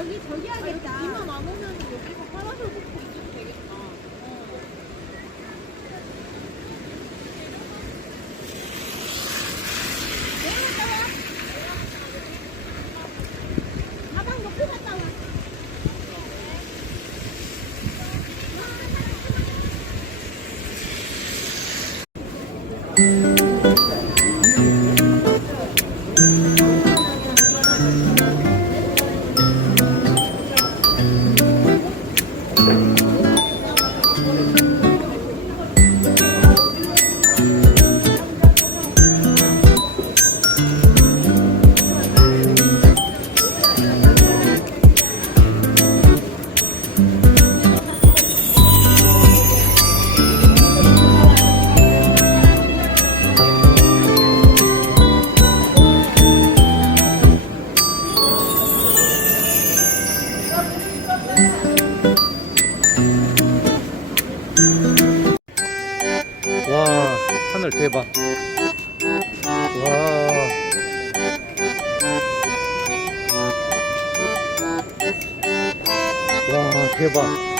여기 저기 하겠다. 비만 안 오면 여기서 파라솔 벗고 있어도 되겠다. 어. 내려갔다 와. 가방 놓고 갔다 와. 와 와, 대박.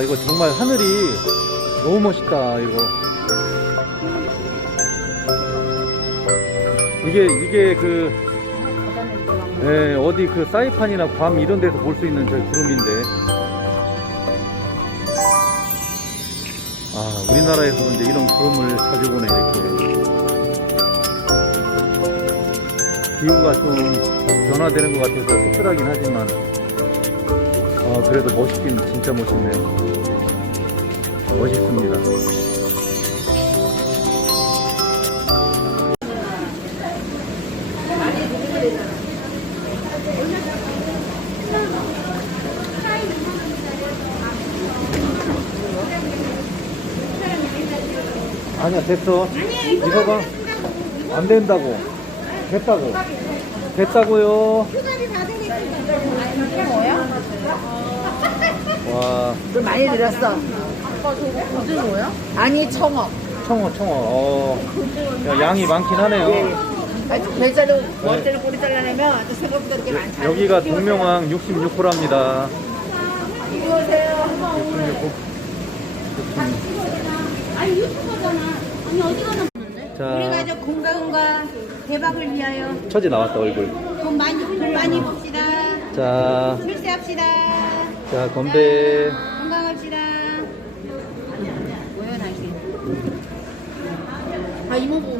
와 이거 정말 하늘이 너무 멋있다 이거. 이게 이게 그 예, 어디 그 사이판이나 괌 이런 데서 볼 수 있는 저 구름인데. 아 우리나라에서도 이제 이런 구름을 자주 보네 이렇게. 기후가 좀 변화되는 것 같아서 씁쓸하긴 하지만. 아, 그래도 멋있긴 진짜 멋있네요. 멋있습니다. 아니야, 됐어. 이거 봐. 안 된다고. 됐다고. 됐다고요. 와. 좀 많이 늘었어. 뭐야? 아니 청어. 청어 청어 어. 야, 양이 많긴 하네요 아니 별자로 머리자로 꼬리 잘라내면 또 생각보다 그렇게 많지 않아. 여기가 동명항 66호랍니다 이리 오세요. 66호 아니 유튜버잖아. 아니 어디 가나 보는데? 자 우리 가족 건강과 대박을 위하여 처지 나왔다 얼굴 돈 많이 돈 많이 봅시다. 자, 출세합시다. 자 건배 건강